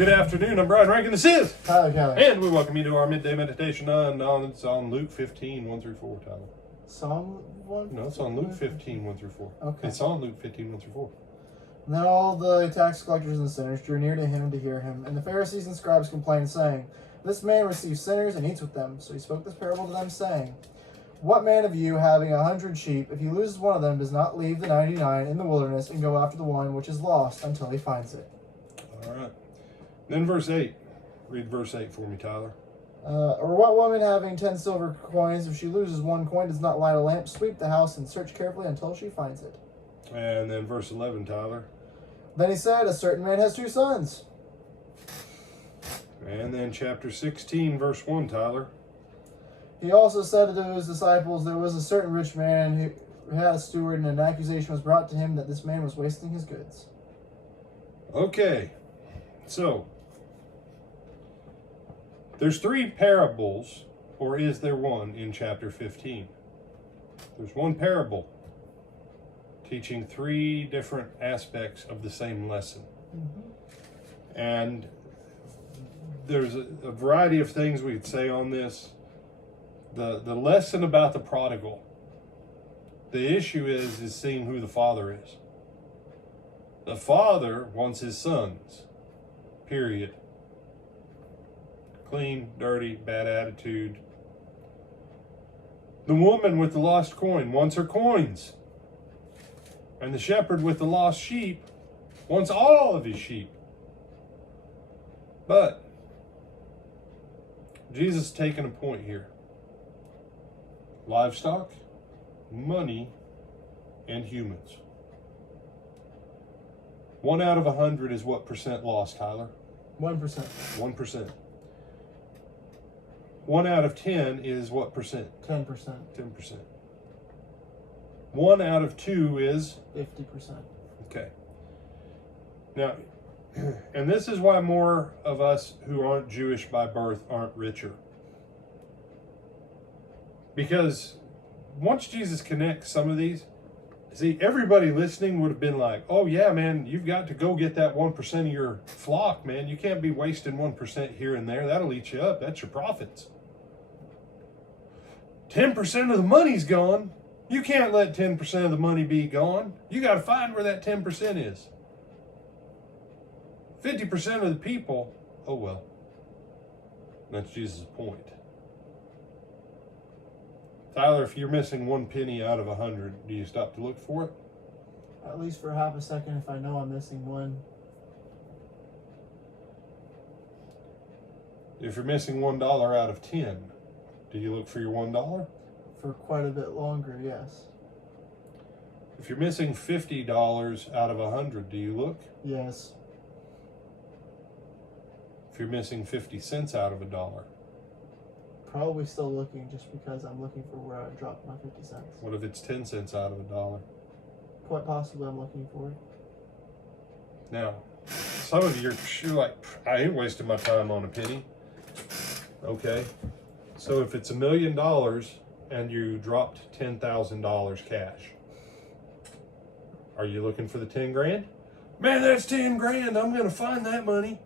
Good afternoon. I'm Brian Rankin. This is Tyler Kelly. And we welcome you to our midday meditation on Luke 15, 1 through 4, Tyler. Psalm 1? No, it's on Luke 15, 1 through 4. Okay. It's on Luke 15, 1 through 4. And then all the tax collectors and sinners drew near to him to hear him. And the Pharisees and scribes complained, saying, This man receives sinners and eats with them. So he spoke this parable to them, saying, What man of you, having 100 sheep, if he loses one of them, does not leave the 99 in the wilderness and go after the one which is lost until he finds it? All right. Then verse 8. Read verse 8 for me, Tyler. Or what woman having 10 silver coins, if she loses one coin, does not light a lamp, sweep the house, and search carefully until she finds it? And then verse 11, Tyler. Then he said, A certain man has 2 sons. And then chapter 16, verse 1, Tyler. He also said to his disciples, There was a certain rich man who had a steward, and an accusation was brought to him that this man was wasting his goods. Okay. So, there's 3 parables, or is there one, in chapter 15? There's one parable teaching 3 different aspects of the same lesson. Mm-hmm. And there's a variety of things we could say on this. The lesson about the prodigal, the issue is seeing who the father is. The father wants his sons, period. Clean, dirty, bad attitude. The woman with the lost coin wants her coins. And the shepherd with the lost sheep wants all of his sheep. But Jesus is taking a point here. Livestock, money, and humans. 1 out of 100 is what percent lost, Tyler? 1%. 1%. 1 out of 10 is what percent? 10%. 10%. 1 out of 2 is? 50%. Okay. Now, and this is why more of us who aren't Jewish by birth aren't richer. Because once Jesus connects some of these, see, everybody listening would have been like, oh yeah, man, you've got to go get that 1% of your flock, man. You can't be wasting 1% here and there. That'll eat you up. That's your profits. 10% of the money's gone. You can't let 10% of the money be gone. You got to find where that 10% is. 50% of the people, oh well. That's Jesus' point. Tyler, if you're missing 1 penny out of 100, do you stop to look for it? At least for half a second if I know I'm missing one. If you're missing $1 out of 10, do you look for your $1? For quite a bit longer, yes. If you're missing $50 out of 100, do you look? Yes. If you're missing 50 cents out of $1, Probably still looking, just because I'm looking for where I dropped my 50 cents. what if it's 10 cents out of $1? Quite possibly I'm looking for it. Now, some of you you're like, I ain't wasting my time on a penny. Okay, so if it's $1 million and you dropped $10,000 cash, are you looking for the 10 grand? Man, that's 10 grand. I'm going to find that money.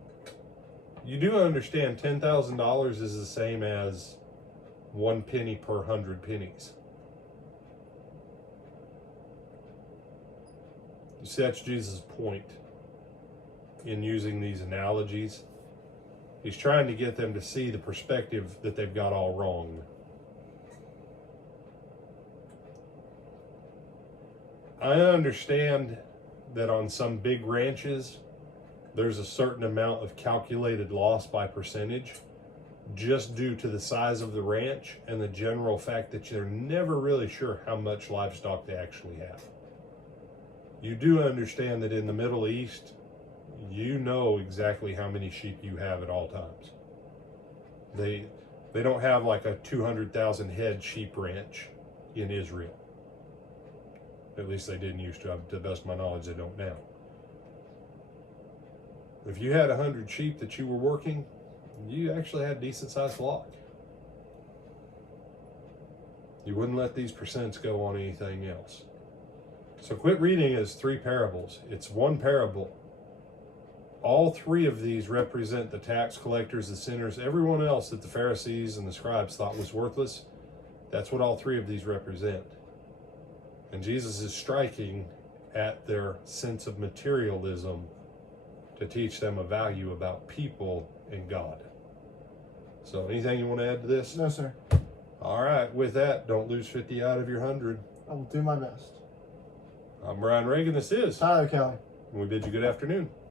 You do understand $10,000 is the same as 1 penny per 100 pennies. You see, that's Jesus' point in using these analogies. He's trying to get them to see the perspective that they've got all wrong. I understand that on some big ranches, there's a certain amount of calculated loss by percentage just due to the size of the ranch and the general fact that you're never really sure how much livestock they actually have. You do understand that in the Middle East, you know exactly how many sheep you have at all times. They don't have like a 200,000 head sheep ranch in Israel. At least they didn't used to. To the best of my knowledge, they don't now. If you had 100 sheep that you were working, you actually had a decent sized flock. You wouldn't let these percents go on anything else. So quit reading as 3 parables. It's one parable all three of these represent the tax collectors, the sinners, everyone else that the Pharisees and the scribes thought was worthless. That's what all three of these represent. And Jesus is striking at their sense of materialism to teach them a value about people and God. So anything you want to add to this? No, sir. All right, with that, don't lose 50 out of your 100. I will do my best. I'm Brian Reagan. This is Tyler Kelly. and we bid you good afternoon.